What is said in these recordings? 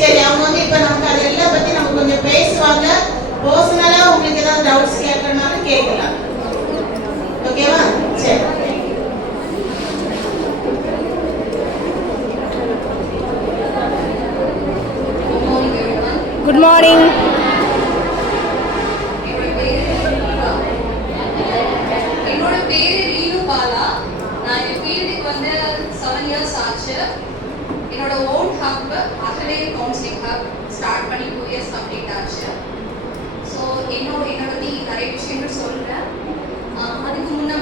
சரி, அவங்க வந்து இப்போ நமக்கு அதெல்லாம் பற்றி நம்ம கொஞ்சம் பேசுவாங்க. பர்சனலாக உங்களுக்கு ஏதாவது டவுட்ஸ் கேட்கறனாலும் கேட்கலாம். ஓகேவா? சரி. Good morning. என்னோட பேரு ரீனு பாலா. நான் இந்த ஃபீல்டுக்கு வந்து 7 இயர்ஸ் ஆச்சு. என்னோட ஓன் ஹப் அகலே கவுன்சிலிங் ஹப் ஸ்டார்ட் பண்ணி 2 இயர்ஸ் கம்ப்ளீட் ஆச்சு. ஸோ என்னை பற்றி நிறைய விஷயங்கள் சொல்கிறேன். அதுக்கு முன்னே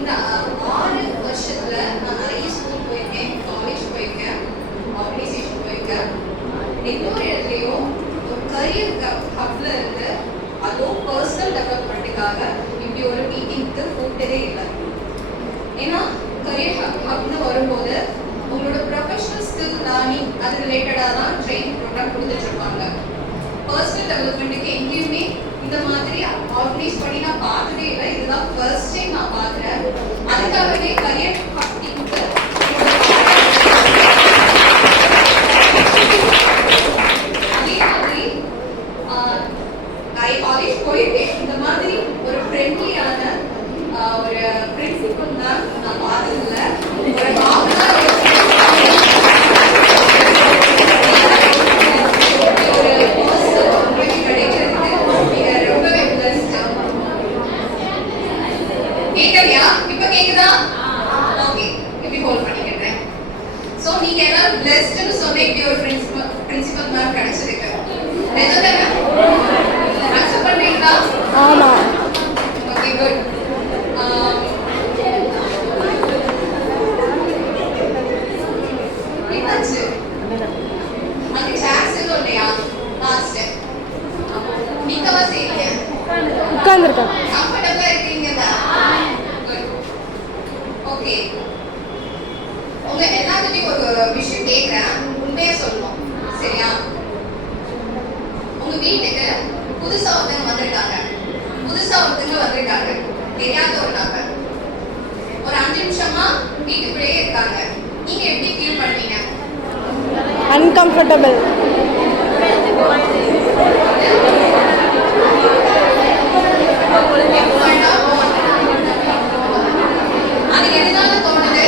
இந்த 6 வருஷத்தில் நான் நிறைய ஸ்கூல் போயிருக்கேன், காலேஜ் போயிருக்கேன், ஆர்கனைசேஷன் போயிருக்கேன். இன்னொரு இடத்துலையும் ஒரு கரியர் ஹப்ல இருந்து அதுவும் பர்சனல் டெவலப்மெண்ட்டுக்காக இப்படி ஒரு மீட்டிங்க்கு கூப்பிட்டதே இல்லை. ஏன்னா கரியர் ஹப்னு வரும்போது உங்களோட ப்ரொஃபஷனல் ஸ்கில் லேர்னிங் அது ரிலேட்டடாக தான் ட்ரைனிங் ப்ரோக்ராம் கொடுத்துட்ருப்பாங்க. பர்சனல் டெவலப்மெண்ட்டுக்கு எங்கேயுமே இந்த மாதிரி ஆர்கனைஸ் பண்ணி நான் பார்த்ததே இல்லை. இதுதான் ஃபர்ஸ்ட் டைம் நான் பார்க்குறேன். அதுக்காகவே கரியர் ஹப் டீமுக்கு அதே மாதிரி நிறைய காலேஜ் போயிருக்கேன். இந்த மாதிரி ஒரு ஃப்ரெண்ட்லியான ஒரு பிரின்சிபல் தான் நான் பார்த்ததில்ல. ஒரு கேட்கலையா? இப்ப கேக்குதா? ஓகே, இப்படி ஹோல்ட் பண்ணிக்கிறேன். சோ நீங்க எல்லாம் பிளெஸ்ட்னு சொன்ன இப்படி ஒரு பிரின்சிபல் மேம் கிடைச்சிருக்கு. நிஜம்தானே? அக்செப்ட் பண்றீங்களா? ஆமா. Okay, good. என்னாச்சு? அங்க சேர்ஸ் எதுவும் இல்லையா? லாஸ்ட் நீங்கவா செய்யலையா? உட்கார்ந்துருக்கா? கம்ஃபர்டபுளா இருக்கீங்களா? குட். ஓகே, உங்க எல்லாத்துட்டையும் ஒரு விஷயம் கேட்குறேன், உண்மையா சொல்லணும், சரியா? உங்க வீட்டுக்கு புதுசா ஒருத்தங்க வந்திருக்காங்க, தெரியாத ஒரு நபர். ஒரு 5 நிமிஷமா வீட்டுக்குள்ளேயே இருக்காங்க. நீங்க எப்படி ஃபீல் பண்ணுவீங்க? அன்கம்ஃபர்டபிள். அது எதனால தோணுது?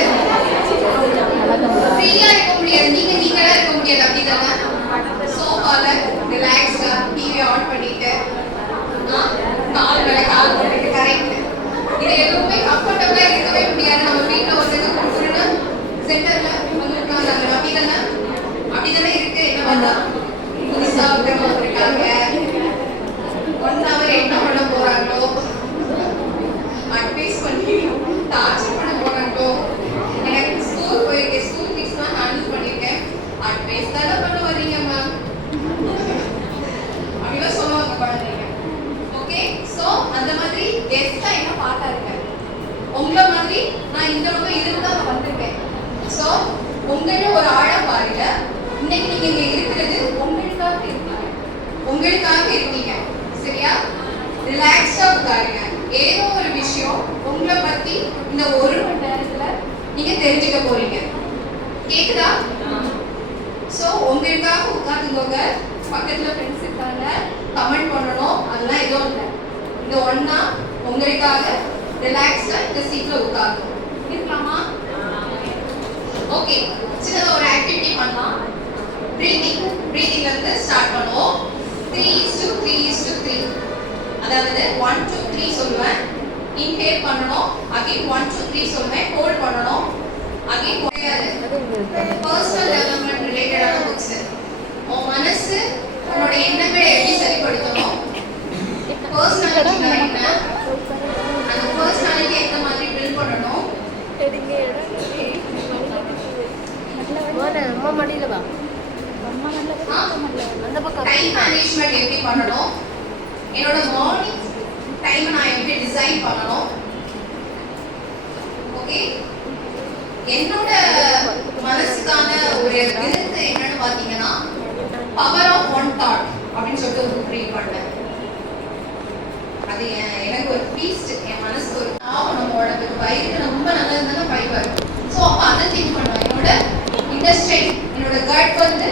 ஃப்ரீயா இருக்க முடியாது, நீங்களா இருக்க முடியாது, அப்படிதானே? சோஃபால ரிலாக்ஸ்டா டிவி ஆன் பண்ணிட்டு கால் மேல கால் போட்டுட்டு கரெக்ட். இது எதுவுமே கம்ஃபர்டபுளா இருக்கவே முடியாது. நம்ம வீட்டுல ஒருத்தருக்கு கொடுத்துருன்னு சென்டர்ல வந்து உட்கார்ந்தாங்க, அப்படிதானே இருக்கு. என்ன பார்த்தா புதுசா ஒருத்தவங்க வந்திருக்காங்க, 1 hour என்ன பண்ண போறாங்களோ, அட்வைஸ் பண்ணி டார்ச்சர் பண்ண போறாங்களோ. எனக்கு ஸ்கூல் போயிருக்கேன், ஸ்கூல் கிட்ஸ் தான் ஹேண்டில் பண்ணியிருக்கேன். அட்வைஸ் தானே பண்ண வர்றீங்க மேம் அப்படிலாம் சொல்லுவாங்க குழந்தைங்க. ஓகே, ஸோ அந்த மாதிரி கெஸ்டா என்ன பார்த்தாருங்க உங்களை மாதிரி நான் இந்த பக்கம் இருந்து தான் வந்திருக்கேன். ஸோ உங்கள ஒரு ஆழ பாருங்க. இன்னைக்கு நீங்க இங்க இருக்கிறது உங்களுக்காக இருக்கீங்க, சரியா? ரிலாக்ஸ்டா உட்காருங்க. ஏதோ ஒரு விஷயம் உங்களை பத்தி இந்த 1 மணி நேரத்துல நீங்க தெரிஞ்சுக்க போறீங்க. கேக்குதா? சோ உங்களுக்காக உட்கார்ந்துக்கோங்க. பக்கத்துல ஃப்ரெண்ட்ஸ் இருக்காங்க, கமெண்ட் பண்ணணும், அதெல்லாம் எதுவும் இல்லை. இந்த ஒன்னா உங்களுக்காக ரிலாக்ஸ்டா இந்த சீட்ல உட்காரணும். இருக்கலாமா? ஓகே, சின்னதா ஒரு ஆக்டிவிட்டி பண்ணலாம். பிரீதிங்ல இருந்து ஸ்டார்ட் பண்ணுவோம். 3:3:3. அதாவது 1 2 3 சொல்லுவேன், இன்ஹேல் பண்ணணும். அகைன் 1 2 3 சொல்லுவேன், ஹோல்ட் பண்ணணும். அகைன் பர்சனல் டெவலப்மெண்ட் ரிலேட்டடான புக்ஸ். உன் மனசு உன்னோட எண்ணங்களை எப்படி சரிப்படுத்தணும், பர்சனாலிட்டி என்ன, அந்த பர்சனாலிட்டி எந்த மாதிரி பில்ட் பண்ணணும், டைம் மேனேஜ்மெண்ட் எப்படி பண்ணணும், என்னோட மார்னிங் டைமை நான் எப்படி டிசைன் பண்ணணும். ஓகே, என்னோட மனசுக்கான ஒரு விருது என்னன்னு பாத்தீங்கன்னா பவர் ஆஃப் ஒன் தாட் அப்படின்னு சொல்லிட்டு ஒரு புக் ரீட் பண்ணேன். அது எனக்கு ஒரு ஃபீஸ்ட், என் மனசு ஒரு நம்மளோட வயிறு ரொம்ப நல்லா இருந்தாலும் ஃபைபர். ஸோ அப்போ அதை திங்க் பண்ணுவேன். என்னோட இண்டஸ்ட்ரி, என்னோட கட் வந்து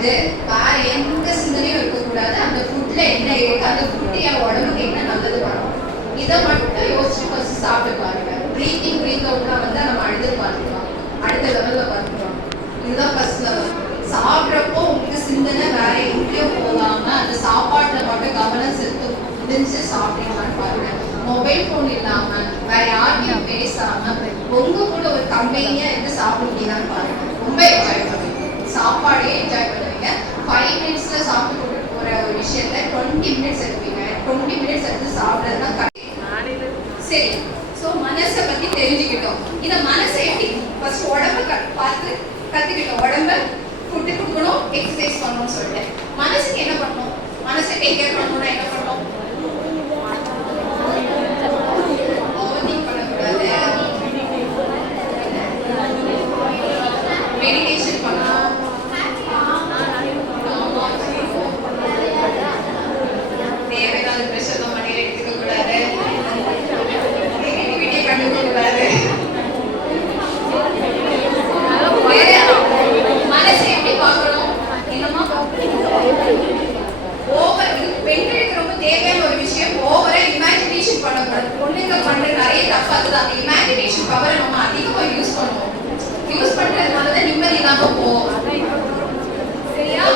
ஆகுது, வேற எந்த சிந்தனையும் இருக்கக்கூடாது, அந்த ஃபுட்ல என்ன இருக்கு, அந்த ஃபுட் என் உடம்புக்கு என்ன நல்லது வரும், இதை மட்டும் யோசிச்சு ஃபர்ஸ்ட் சாப்பிட்டு பாருங்க. பிரீத்திங் பிரீத் அவுட்லாம் வந்து நம்ம அடுத்து பார்த்துக்கலாம், அடுத்த லெவல்ல பார்த்துக்கலாம். இதுதான் ஃபர்ஸ்ட் லெவல். சாப்பிட்றப்போ உங்களுக்கு சிந்தனை வேற எங்கேயும் போகாம அந்த சாப்பாட்டுல மட்டும் கவனம் செலுத்து முடிஞ்சு சாப்பிட்டீங்களான்னு பாருங்க. மொபைல் போன் இல்லாம வேற யார்கிட்டயும் பேசாம உங்க கூட ஒரு கம்பெனியா இருந்து சாப்பிட முடியுதான்னு பாருங்க. ரொம்ப என்ஜாய் பண்ணுவீங்க, சாப்பாடே என்ஜாய் பண்ணுவீங்க. 5 மினிட்ஸ்ல சாப்பிட்டு கொண்டு போற ஒரு விஷயத்த 20 மினிட்ஸ் எடுப்பீங்க. 20 மினிட்ஸ் எடுத்து சாப்பிட்றதுதான் சரி. ஸோ மனசை பத்தி தெரிஞ்சுக்கிட்டோம். இந்த மனசை எப்படி ஃபர்ஸ்ட் உடம்பு பார்த்து கத்துக்கிட்டோம். உடம்ப ஃபுட்டு கொடுக்கணும், எக்ஸசைஸ் பண்ணணும்னு சொல்லிட்டு மனசுக்கு என்ன பண்ணணும்? மனசை டேக் கேர் பண்ணணும்னா என்ன பண்ணணும்? ஓவர்திங்க் பண்ணக்கூடாது, மெடிடேஷன் பண்ணணும், தேவையில்லாத ப்ரெஷர்லாம் மணியில் எடுத்துக்க கூடாது, நெகட்டிவிட்டியை கண்டுக்க கூடாது. மனசை எப்படி பார்க்கணும்? என்னமா ஓவர், இது பெண்களுக்கு ரொம்ப தேவையான ஒரு விஷயம். ஓவரா இமேஜினேஷன் பண்ணக்கூடாது. பொண்ணுங்க பண்ற நிறைய தப்பு அதுதான். அந்த இமேஜினேஷன் பவரை நம்ம அதிகமா யூஸ் பண்ணுவோம். யூஸ் பண்றதுனாலதான் நிம்மதி இல்லாம போகும். சரியா?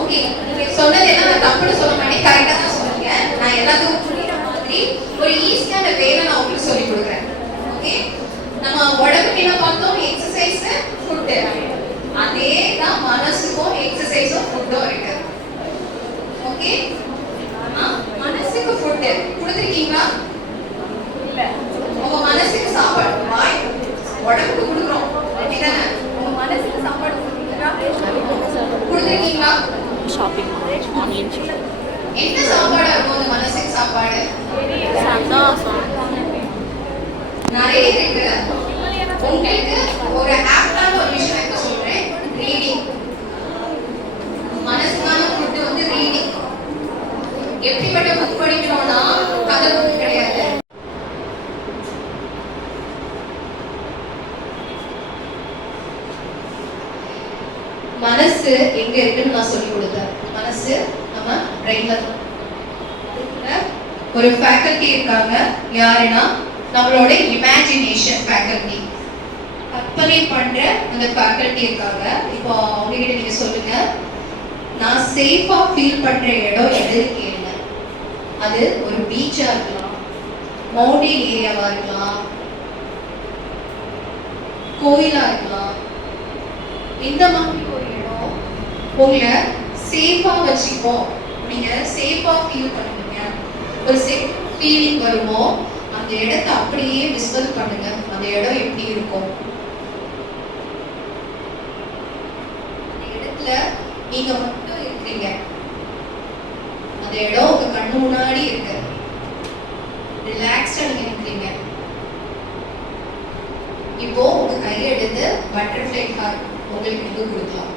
ஓகே, நீங்க சொன்னது எல்லாம் நான் தப்புன்னு சொல்ல மாட்டேன், கரெக்டா தான் சொல்லுங்க. நான் எல்லாத்துக்கும் புரியுற மாதிரி ஒரு ஈஸியான வேலை நான் உங்களுக்கு சொல்லி கொடுக்குறேன். ஓகே, நம்ம உடம்புக்கு என்ன பார்த்தோம்? Exercise, food. அதே தான் மனசுக்கும் எக்ஸசைஸும் ஃபுட்டும் இருக்கு. ஓகே, மனசுக்கு ஃபுட்டு கொடுத்துருக்கீங்களா? இல்ல. உங்க மனசுக்கு சாப்பாடு வாய் உடம்புக்கு கொடுக்குறோம் அப்படிதானே? உங்க மனசுக்கு சாப்பாடு கொடுத்துருக்கீங்களா? ஷாப்பிங் ஆன்லைன் என்ன சாப்பாடா இருக்கும் உங்க மனசுக்கு சாப்பாடு? நிறைய இருக்கு. உங்களுக்கு ஒரு ஆப்டான ஒரு விஷயம் இப்ப சொல்றேன், ரீடிங். மனசுக்கான ஃபுட் வந்து ரீடிங். எப்படிப்பட்ட புக் படிக்கணும்னா கதை புக் கிடையாது. மனசு எங்க இருக்குன்னு நான் சொல்லி கொடுத்தேன். மனசு நம்ம பிரெயின்ல ஒரு ஃபேக்கல்டி இருக்காங்க. யாருன்னா நம்மளோட இமேஜினேஷன் ஃபேக்கல்டி, கற்பனை பண்ற அந்த ஃபேக்கல்டி இருக்காங்க. இப்போ அவங்க கிட்ட நீங்க சொல்லுங்க, நான் சேஃபா ஃபீல் பண்ற இடம் எதுன்னு கேளுங்க. அது ஒரு பீச்சா இருக்கலாம், மவுண்டன் ஏரியாவா இருக்கலாம், கோயிலா இருக்கலாம். இந்த மாதிரி ஒரு இடம் உங்களை சேஃபா வச்சுப்போம். நீங்க சேஃபா ஃபீல் பண்ணுவீங்க, ஒரு சேஃப் ஃபீலிங் வருமோ அந்த இடத்தை அப்படியே விஸ்வல் பண்ணுங்க. அந்த இடம் எப்படி இருக்கும்? அந்த இடத்துல நீங்க மட்டும் இருக்கீங்க, அந்த இடம் உங்க கண்ணு முன்னாடி இருக்கு, ரிலாக்ஸ்டா நீங்க இருக்கிறீங்க. இப்போ உங்க கையை எடுத்து பட்டர்ஃப்ளை ஹார்ட் உங்களுக்கு நீங்க கொடுக்கலாம்.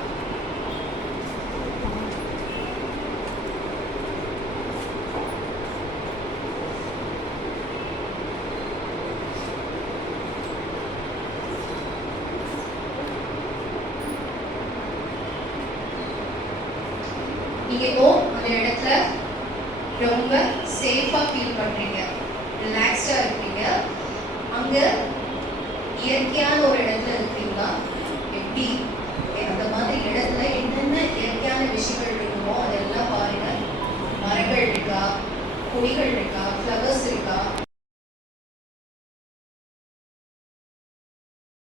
நீங்க இப்போ அந்த இடத்துல ரொம்ப சேஃபா ஃபீல் பண்றீங்க, ரிலாக்ஸ்டா இருக்கீங்க. அங்க இயற்கையான ஒரு இடத்துல இருக்கீங்களா? எப்படி அந்த மாதிரி இடத்துல என்னென்ன இயற்கையான விஷயங்கள் இருக்குமோ அதெல்லாம் பாருங்க. மரங்கள் இருக்கா, கொடிகள் இருக்கா,